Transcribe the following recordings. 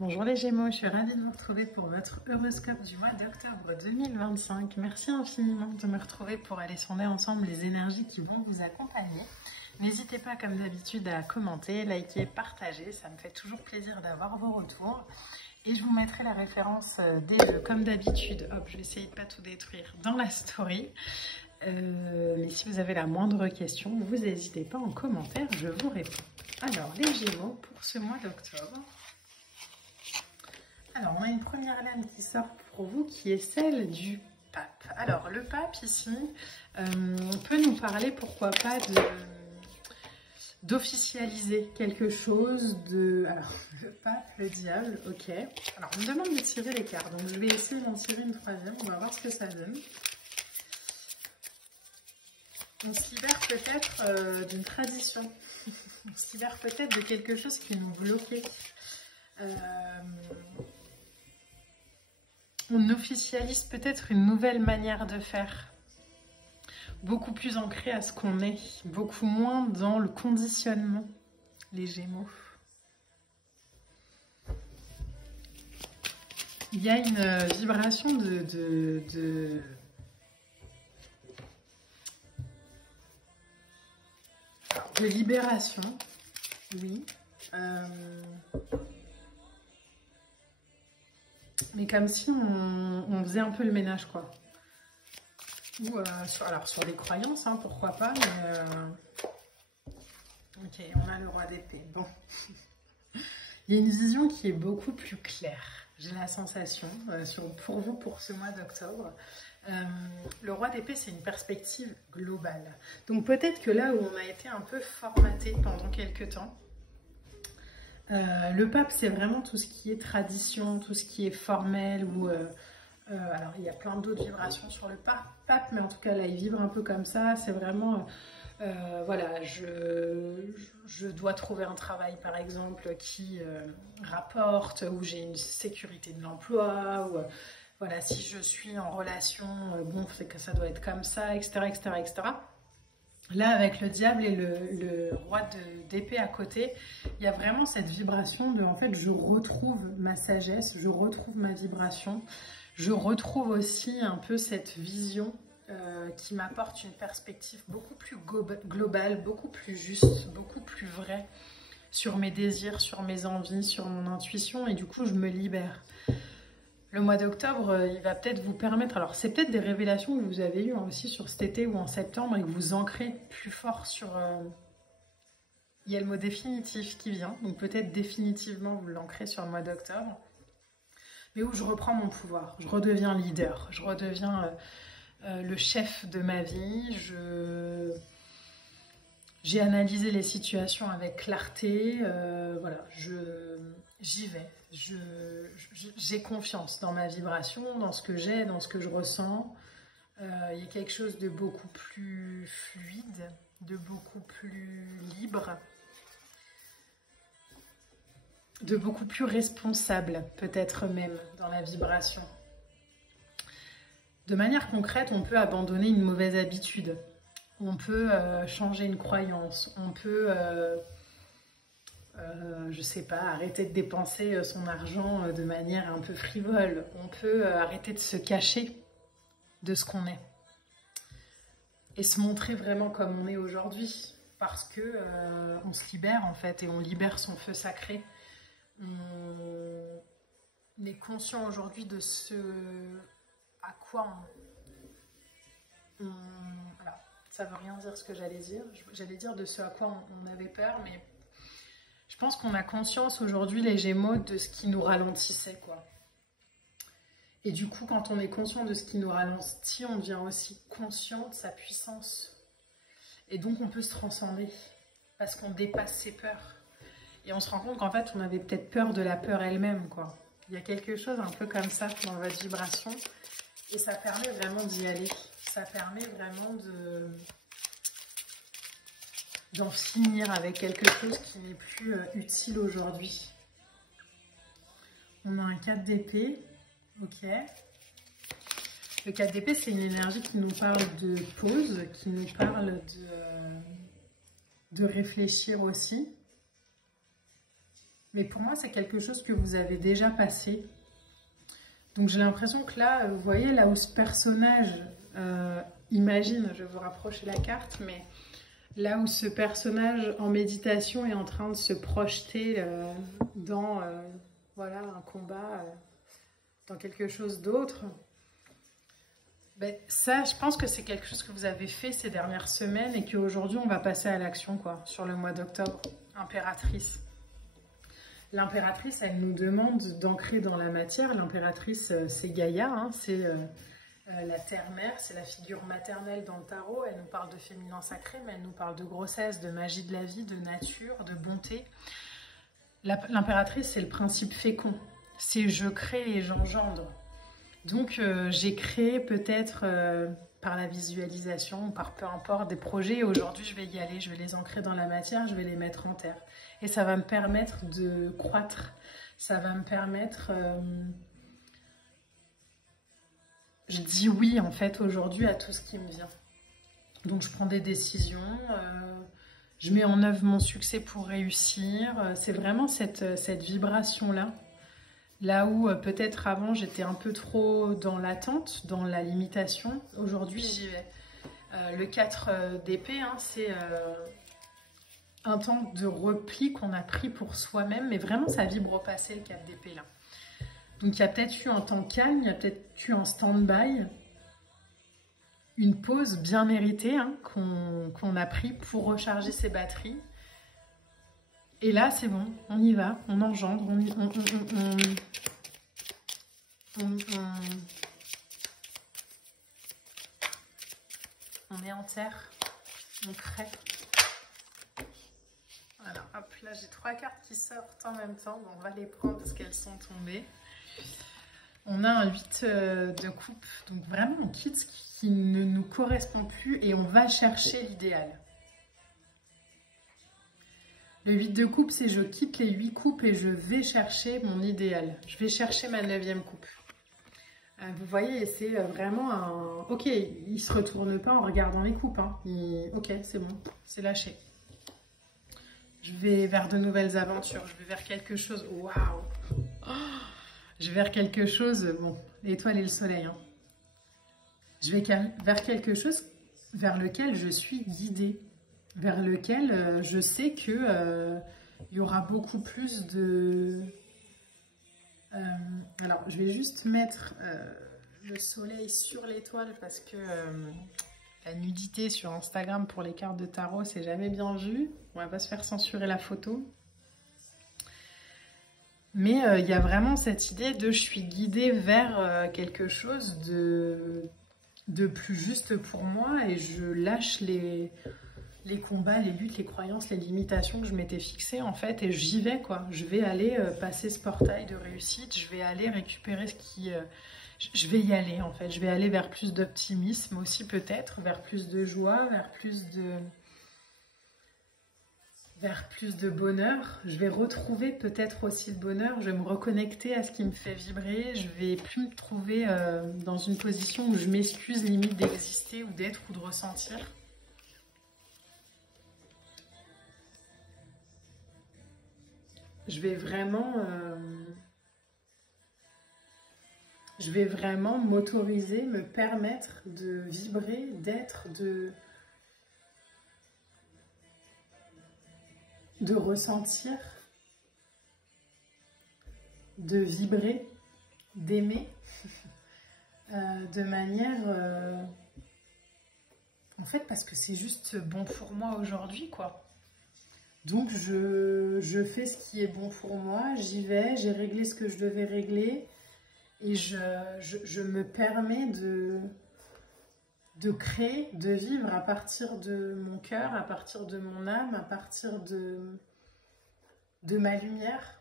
Bonjour les Gémeaux, je suis ravie de vous retrouver pour votre horoscope du mois d'octobre 2025. Merci infiniment de me retrouver pour aller sonder ensemble les énergies qui vont vous accompagner. N'hésitez pas comme d'habitude à commenter, liker, partager, ça me fait toujours plaisir d'avoir vos retours. Et je vous mettrai la référence des jeux comme d'habitude, hop, je vais essayer de ne pas tout détruire dans la story. Mais si vous avez la moindre question, vous n'hésitez pas en commentaire, je vous réponds. Alors les Gémeaux, pour ce mois d'octobre, alors, on a une première lame qui sort pour vous, qui est celle du pape. Alors, le pape, ici, peut nous parler, pourquoi pas, d'officialiser quelque chose de... Alors, le pape, le diable, ok. Alors, on me demande de tirer les cartes, donc je vais essayer d'en tirer une troisième, on va voir ce que ça donne. On se libère peut-être d'une tradition. On se libère peut-être de quelque chose qui nous bloquait. On officialise peut-être une nouvelle manière de faire, beaucoup plus ancrée à ce qu'on est, beaucoup moins dans le conditionnement, les Gémeaux. Il y a une vibration de libération, oui. Mais comme si on faisait un peu le ménage, quoi. Ou sur des croyances, hein, pourquoi pas, mais... Ok, on a le roi d'épée. Bon. Il y a une vision qui est beaucoup plus claire, j'ai la sensation, pour vous, pour ce mois d'octobre. Le roi d'épée, c'est une perspective globale. Donc peut-être que là où on a été un peu formaté pendant quelques temps, le pape, c'est vraiment tout ce qui est tradition, tout ce qui est formel. Alors, il y a plein d'autres vibrations sur le pape, mais en tout cas, là, il vibre un peu comme ça. C'est vraiment, voilà, je dois trouver un travail, par exemple, qui rapporte, où j'ai une sécurité de l'emploi, ou voilà, si je suis en relation, bon, c'est que ça doit être comme ça, etc., etc., etc. Là, avec le diable et le roi d'épée à côté, il y a vraiment cette vibration de, en fait, je retrouve ma sagesse, je retrouve ma vibration, je retrouve aussi un peu cette vision qui m'apporte une perspective beaucoup plus globale, beaucoup plus juste, beaucoup plus vraie sur mes désirs, sur mes envies, sur mon intuition, et du coup, je me libère. Le mois d'octobre, il va peut-être vous permettre... Alors, c'est peut-être des révélations que vous avez eues aussi sur cet été ou en septembre et que vous ancrez plus fort sur... Il y a le mot définitif qui vient, donc peut-être définitivement vous l'ancrez sur le mois d'octobre. Mais où je reprends mon pouvoir, je redeviens leader, je redeviens le chef de ma vie, j'ai analysé les situations avec clarté, voilà, j'y vais. J'ai confiance dans ma vibration, dans ce que j'ai, dans ce que je ressens. Il y a quelque chose de beaucoup plus fluide, de beaucoup plus libre, de beaucoup plus responsable, peut-être même, dans la vibration. De manière concrète, on peut abandonner une mauvaise habitude. On peut changer une croyance. On peut... je sais pas, arrêter de dépenser son argent de manière un peu frivole. On peut arrêter de se cacher de ce qu'on est. Et se montrer vraiment comme on est aujourd'hui. Parce que on se libère en fait et on libère son feu sacré. On est conscient aujourd'hui de ce à quoi alors, ça veut rien dire ce que j'allais dire. J'allais dire de ce à quoi on avait peur, mais... Je pense qu'on a conscience aujourd'hui, les Gémeaux, de ce qui nous ralentissait, quoi. Et du coup, quand on est conscient de ce qui nous ralentit, on devient aussi conscient de sa puissance. Et donc, on peut se transcender parce qu'on dépasse ses peurs. Et on se rend compte qu'en fait, on avait peut-être peur de la peur elle-même, quoi. Il y a quelque chose un peu comme ça dans votre vibration. Et ça permet vraiment d'y aller. Ça permet vraiment d'en finir avec quelque chose qui n'est plus utile aujourd'hui. On a un 4 d'épée, ok. Le 4 d'épée, c'est une énergie qui nous parle de pause, qui nous parle de réfléchir aussi. Mais pour moi, c'est quelque chose que vous avez déjà passé. Donc j'ai l'impression que là, vous voyez, là où ce personnage, imagine, je vais vous rapprocher la carte, mais là où ce personnage en méditation est en train de se projeter dans voilà, un combat, dans quelque chose d'autre, ben, ça, je pense que c'est quelque chose que vous avez fait ces dernières semaines et qu'aujourd'hui, on va passer à l'action, quoi, sur le mois d'octobre. Impératrice. L'impératrice, elle nous demande d'ancrer dans la matière. L'impératrice, c'est Gaïa, hein, c'est la terre-mère, c'est la figure maternelle dans le tarot. Elle nous parle de féminin sacré, mais elle nous parle de grossesse, de magie de la vie, de nature, de bonté. L'impératrice, c'est le principe fécond. C'est je crée et j'engendre. Donc, j'ai créé peut-être par la visualisation, par peu importe, des projets. Et aujourd'hui, je vais y aller, je vais les ancrer dans la matière, je vais les mettre en terre. Et ça va me permettre de croître. Ça va me permettre... je dis oui, en fait, aujourd'hui, à tout ce qui me vient. Donc, je prends des décisions, je mets en œuvre mon succès pour réussir. C'est vraiment cette vibration-là. Là où peut-être avant j'étais un peu trop dans l'attente, dans la limitation, aujourd'hui j'y vais. Le 4 d'épée, hein, c'est un temps de repli qu'on a pris pour soi-même, mais vraiment ça vibre au passé le 4 d'épée là. Donc il y a peut-être eu un temps calme, il y a peut-être eu un stand-by, une pause bien méritée hein, qu'on a pris pour recharger ses batteries. Et là, c'est bon, on y va, on engendre, on est en terre, on crée. Voilà, hop, là j'ai 3 cartes qui sortent en même temps, bon, on va les prendre parce qu'elles sont tombées. On a un 8 de coupe, donc vraiment on quitte ce qui ne nous correspond plus et on va chercher l'idéal. Le 8 de coupe, c'est je quitte les 8 coupes et je vais chercher mon idéal. Je vais chercher ma 9e coupe. Vous voyez, c'est vraiment un... Ok, il ne se retourne pas en regardant les coupes. Hein. Ok, c'est bon, c'est lâché. Je vais vers de nouvelles aventures. Je vais vers quelque chose... Waouh oh, je vais vers quelque chose... Bon, l'étoile et le soleil. Hein. Je vais vers quelque chose vers lequel je suis guidée. Vers lequel je sais que il y aura beaucoup plus de... alors, je vais juste mettre le soleil sur l'étoile parce que la nudité sur Instagram pour les cartes de tarot, c'est jamais bien vu. On va pas se faire censurer la photo. Mais il y a vraiment cette idée de je suis guidée vers quelque chose de plus juste pour moi et je lâche les combats, les luttes, les croyances, les limitations que je m'étais fixées en fait et j'y vais quoi. Je vais aller passer ce portail de réussite, je vais aller récupérer ce qui... je vais y aller en fait, je vais aller vers plus d'optimisme aussi peut-être, vers plus de joie, vers plus de bonheur. Je vais retrouver peut-être aussi le bonheur, je vais me reconnecter à ce qui me fait vibrer, je vais plus me trouver dans une position où je m'excuse limite d'exister ou d'être ou de ressentir. Je vais vraiment m'autoriser, me permettre de vibrer, d'être, de ressentir, de vibrer, d'aimer, de manière... en fait, parce que c'est juste bon pour moi aujourd'hui, quoi. Donc, je fais ce qui est bon pour moi, j'y vais, j'ai réglé ce que je devais régler et je me permets de créer, de vivre à partir de mon cœur, à partir de mon âme, à partir de ma lumière.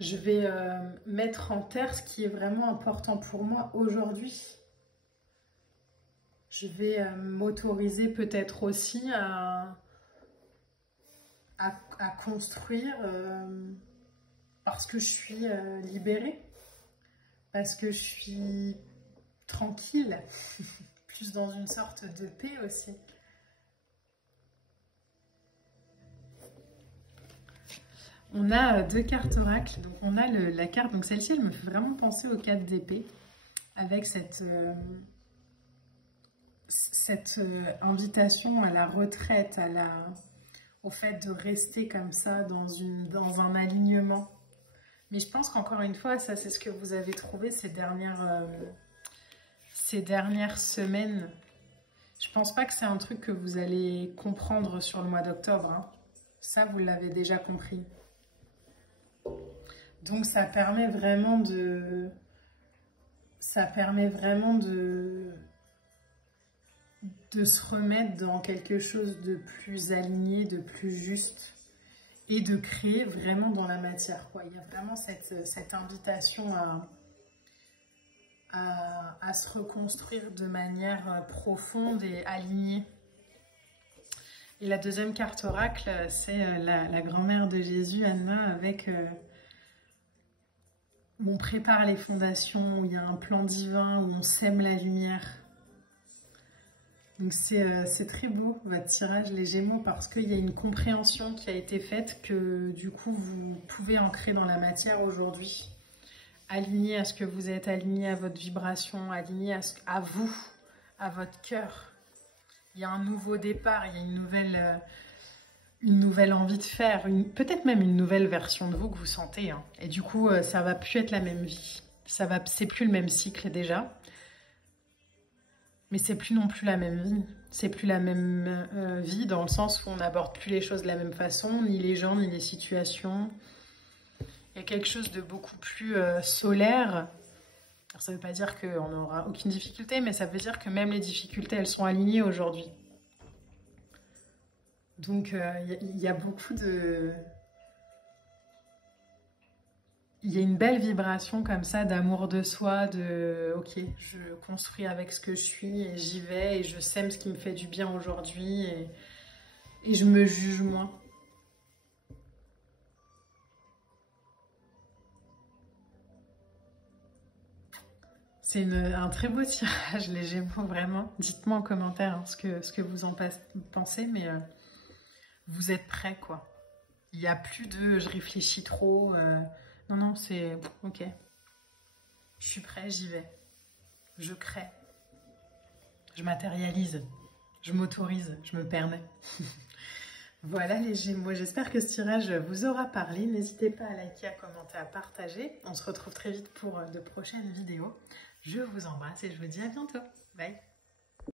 Je vais mettre en terre ce qui est vraiment important pour moi aujourd'hui. Je vais m'autoriser peut-être aussi à construire parce que je suis libérée, parce que je suis tranquille, plus dans une sorte de paix aussi. On a deux cartes oracle. Donc on a la carte, donc celle-ci elle me fait vraiment penser aux 4 d'épée, avec cette invitation à la retraite, au fait de rester comme ça dans un alignement. Mais je pense qu'encore une fois, ça c'est ce que vous avez trouvé ces dernières semaines. Je pense pas que c'est un truc que vous allez comprendre sur le mois d'octobre, hein. Ça, vous l'avez déjà compris. Donc ça permet vraiment de... de se remettre dans quelque chose de plus aligné, de plus juste, et de créer vraiment dans la matière, quoi. Il y a vraiment cette invitation à se reconstruire de manière profonde et alignée. Et la deuxième carte oracle, c'est la grand-mère de Jésus, Anna, avec où on prépare les fondations, où il y a un plan divin, où on sème la lumière. Donc c'est très beau votre tirage les Gémeaux, parce qu'il y a une compréhension qui a été faite que du coup vous pouvez ancrer dans la matière aujourd'hui. Aligné à ce que vous êtes, aligné à votre vibration, aligné à vous, à votre cœur. Il y a un nouveau départ, il y a une nouvelle envie de faire, peut-être même une nouvelle version de vous que vous sentez, hein. Et du coup, ça va plus être la même vie. C'est plus le même cycle déjà. Mais c'est plus non plus la même vie. C'est plus la même vie dans le sens où on n'aborde plus les choses de la même façon, ni les gens, ni les situations. Il y a quelque chose de beaucoup plus solaire. Alors, ça ne veut pas dire qu'on n'aura aucune difficulté, mais ça veut dire que même les difficultés, elles sont alignées aujourd'hui. Donc, il y a beaucoup de... Il y a une belle vibration comme ça d'amour de soi, de ok, je construis avec ce que je suis et j'y vais et je sème ce qui me fait du bien aujourd'hui et je me juge moins. C'est un très beau tirage, les Gémeaux, vraiment. Dites-moi en commentaire hein, ce que vous en pensez, mais vous êtes prêts, quoi. Il n'y a plus de « je réfléchis trop ». Non, non, c'est ok. Je suis prêt, j'y vais. Je crée. Je matérialise. Je m'autorise, je me permets. Voilà les Gémeaux, j'espère que ce tirage vous aura parlé. N'hésitez pas à liker, à commenter, à partager. On se retrouve très vite pour de prochaines vidéos. Je vous embrasse et je vous dis à bientôt. Bye.